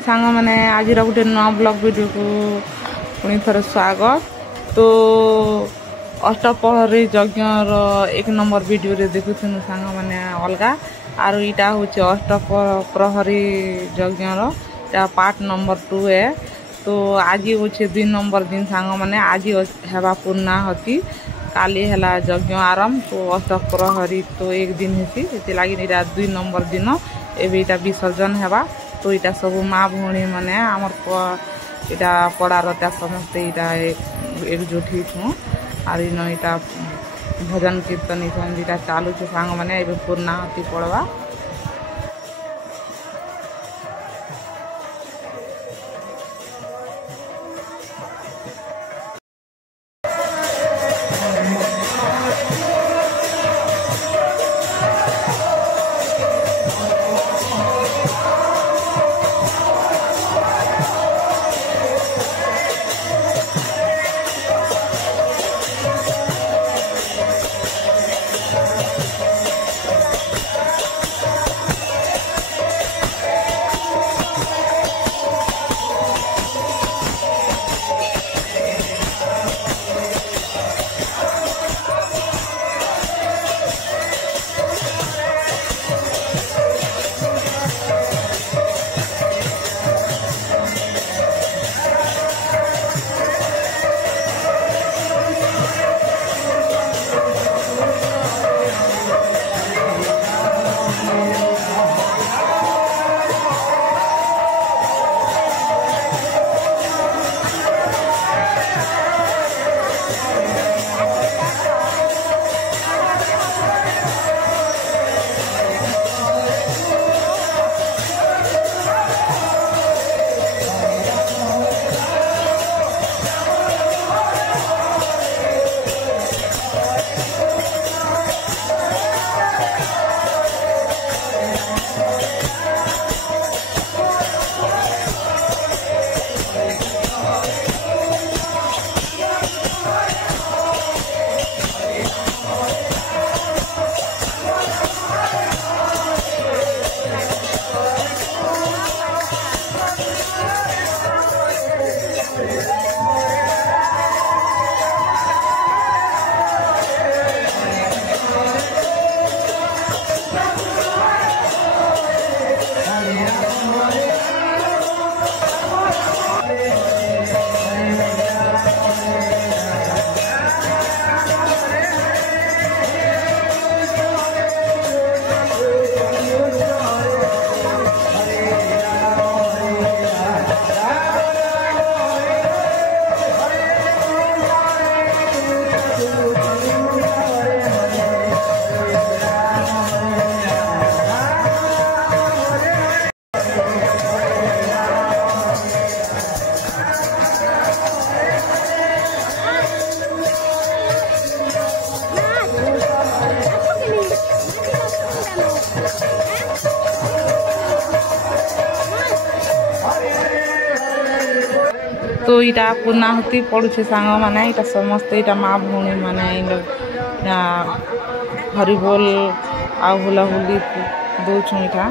सांग मैंने आज गोटे नुआ ब्लॉग वीडियो को पुणी थर स्वागत। तो अष्टप्रहरी यज्ञ एक नंबर वीडियो रे देखु सांग मैंने अलग आर इटा हूँ अष्टप्रहरी यज्ञ पार्ट नंबर 2 है। तो आज हूँ 2 नंबर दिन सांग मैंने आज हेबा पूर्णाहति काली है यज्ञ आरंभ। तो अष्टप्रहरी तो एक दिन हेसी लगे 2 नंबर दिन एटा विसर्जन हेबा। तो इटा सब माँ भौणी मैंने आमर इटा पड़ार समस्ते इटा एकजुट हो आर इटा भजन कीर्तन इटा चालू सांग मैंने पूर्णाहति पड़वा। तो इटा पूर्णाहुति पड़ुछे सांग माने इटा समस्त इटा माँ भौणी माने हरि बोल आ हुला हुली दौछुं इटा।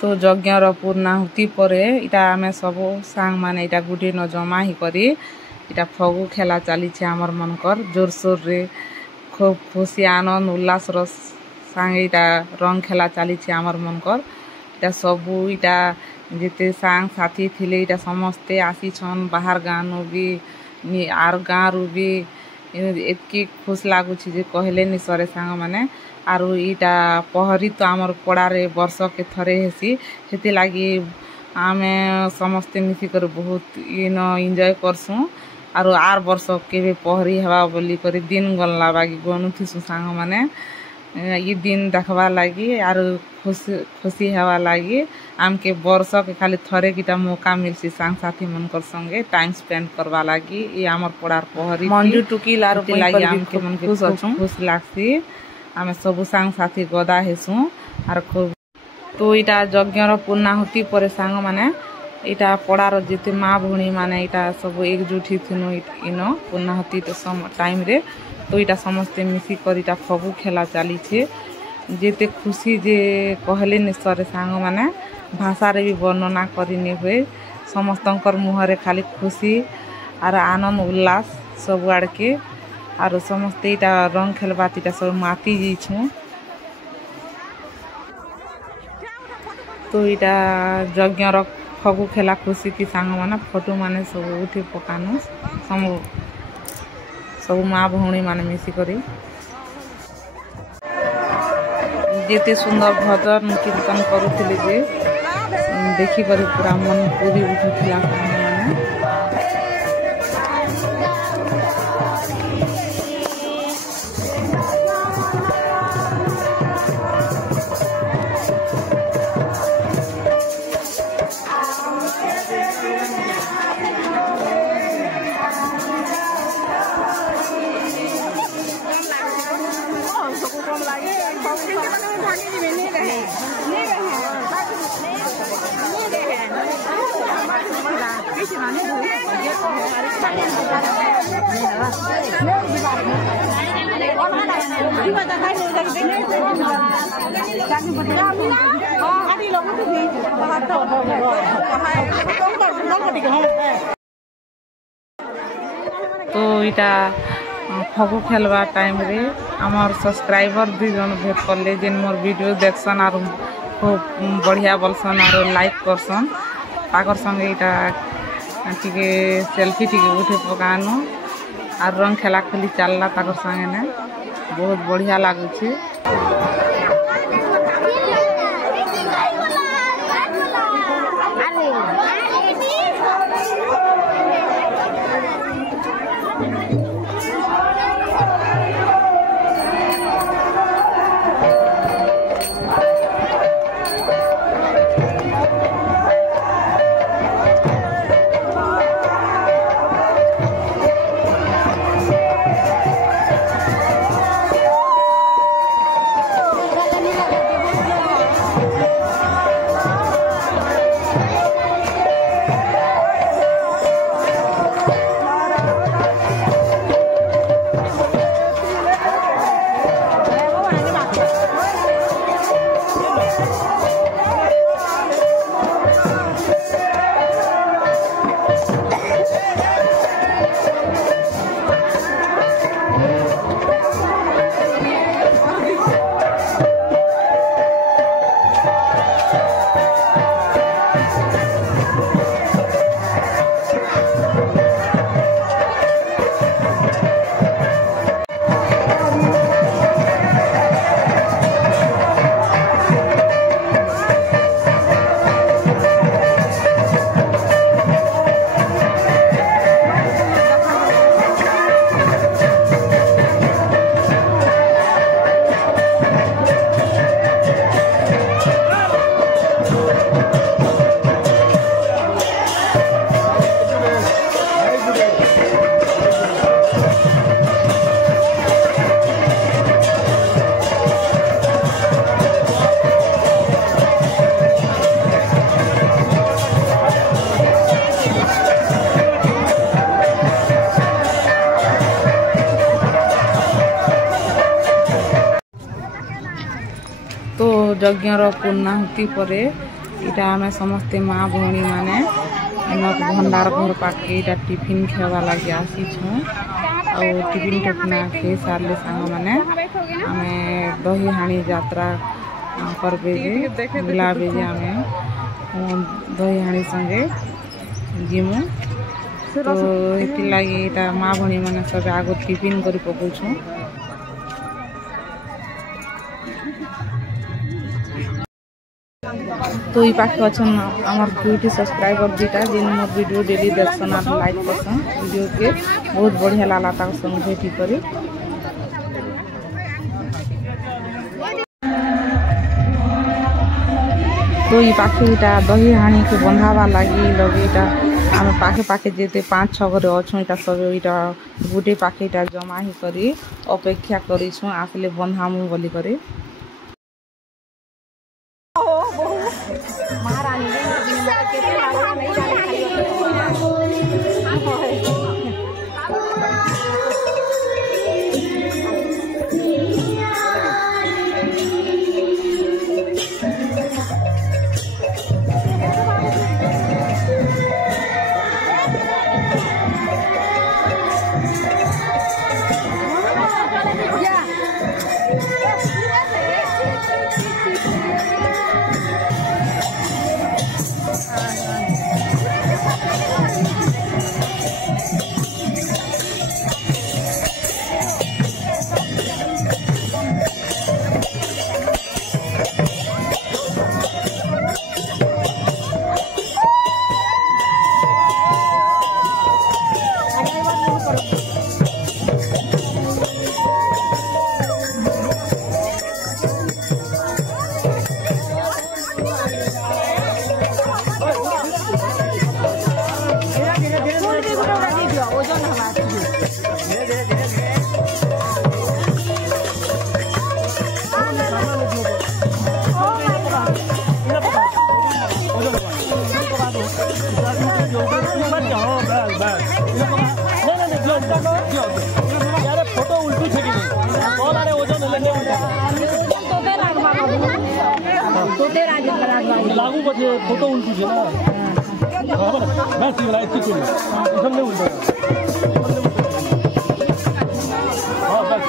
तो यज्ञर पूर्णाहुति पर इटा आमे सब सांग माने इटा गुटे न जमा ही करी इटा फगु खेला चली आमर मनकर जोरसोर रे खूब खुशी आनंद उल्लास सांग इटा रंग खेला चली आमर मनकर इटा सबू इटा जिते सांग साथी थिले इटा समस्ते आसी छन बाहर गाँव भी आर गाँव रू भी एतकी खुश लागू जे कहले नि सरे सांग माने आरु इटा पहरी तो आमर पड़ारे वर्ष के थरे हेसी हेती लागी आमे समस्ते मिसी कर बहुत इन एंजॉय करसु आरु आर वर्ष के पहरी हवा बोली कर दिन गल्ला बागी गनुथिसु सांग माने ये दिन देखवा लगी आरु खुशी हवा लगी आमके वर्ष के खाली थरे किटा मौका मिलसी सांग साथी मनकर संगे टाइम स्पेंड करवा लगी ये आमर पड़ार पहरी मंजू टुकी लारु लगी आमके मन के खुश लागसी आमे सबु सांग साथी गदा हेसु आर खूब तो इटा यज्ञर पूर्णाहुति पर सांग माने इटा पड़ार जेते माँ भौणी माने इटा सब एकजुट थिनु इन पूर्णाहुति तो टाइम रे तो इटा समस्ते मिसी कर इटा फगु खेला चली छे जेते खुशी जे कहले नि सरे सांग माने भाषा रे भी वर्णना करी नि हुए समस्तंकर मुहरे खाली खुशी आर आनंद उल्लास सब आड़ के आरो समस्ते इटा रंग खेलबा इटा सब माती जाइछु तो इटा यज्ञर फगु खेला खुशी की सांग माने फोटो माने सब उठी पकानु सब माँ भौणी माने मिसी करी जेते सुंदर भजन कीर्तन करुथिले जे देखि करी पूरा मन पूरी उठुथिला सांग माने तो इटा फगु खेलवा टाइम रे आमर सब्सक्राइबर 2 जन भेट करले जेन मोर वीडियो देखसन आर खूब बढ़िया बोलसन आर लाइक करसन ताकर संगे इटा टिके सेल्फी टिके उठे पकानु आर रंग खेला खेली चलला ताकर संगे ने बहुत बढ़िया लागुछि यज्ञर पूर्णाहुति पर इटा आमे समस्ते माँ भौणी माने भंडार घर पाखे इटा टिफिन खावा लगे आसी टिफिन टिफिना खाई सारे सांग मैंने आमे दही हाणी यात्रा करबे जे बुलाबे जे आमे दही हाणी संगे जिमु तो ये लगी इटा माँ भौणी मैंने सब आग टिफिन कर पकाउछू। तो ये पाखे अच्छा आमर 2 सब्सक्राइबर दुटा जिन मोर वीडियो डेली देखसन और लाइक करसन वीडियो के बहुत बढ़िया लागला ताक संग भेटी करी। तो ये पाखे इटा दही हाणी के बंधावा लगी लगे इटा आम पाखे पाखे जेते 5-6 घर अच्छे इटा सब इटा गोटे पाखे इटा जमा ही करी अपेक्षा करीछु आसले बंधामु बोली करी। फोटो उल्टू छेकी लागू बजे फोटो उल्टू छे ना मैं सिवला इतनी कोई हमने उल्टा हां बस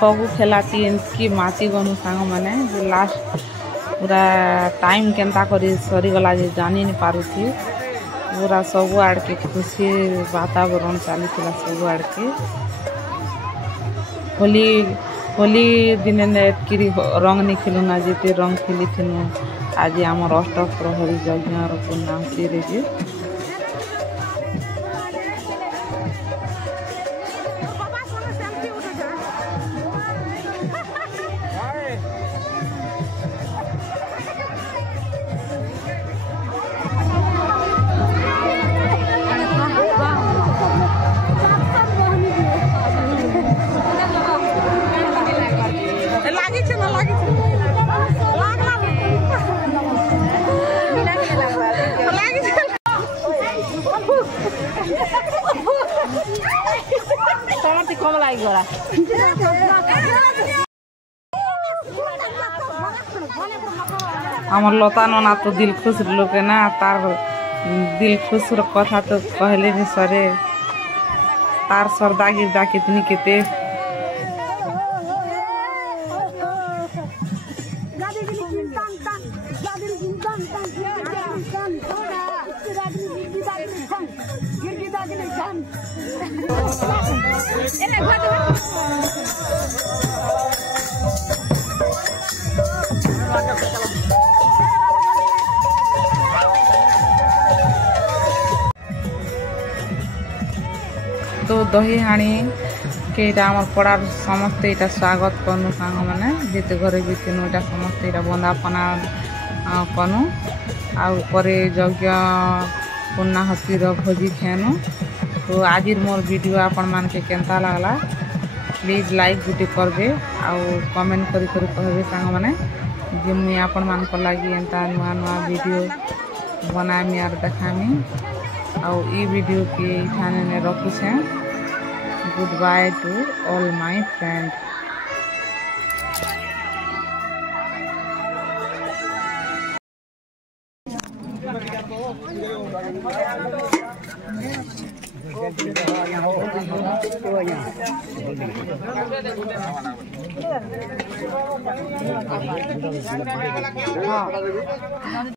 फगु खेलाती की माची गनु सांग माने लास्ट पूरा टाइम केनता करी सरी गला जे जानी नहीं पारू थी पूरा सब आड़ के खुशी वातावरण चली सब आड़ के होली होली दिन एतकी रंग नहीं खेलु ना जिते रंग खेली थिनु आज आमर अष्टप्रहरी यज्ञ पूर्णाहुति रे जे कम लगी गला आमर लता नना तो दिल खुश लोग ना तार दिल खुश कथा तो कहले नहीं सरे तार सरदा गिरदा कितनी केते तो दही हाणी के इटा आम पड़ार समस्ते इटा स्वागत कनु सांग मैंने जिते घरे भी तीनों इटा समस्ते इटा बंदापना कनु आउे यज्ञ पूर्णाहुतिर भोजी खेनु। तो आज मोर वीडियो आपण मान के केंता लगला प्लीज लाइक गुटे करबे आउ कमेंट करी कहबे सांग मैंने जे मुई आपण मान को लागी एंता नुआ नुआ वीडियो बनामी और देखामी आउ ई वीडियो के इठाने ने रखी छे। Good by two all my friend. हाँ।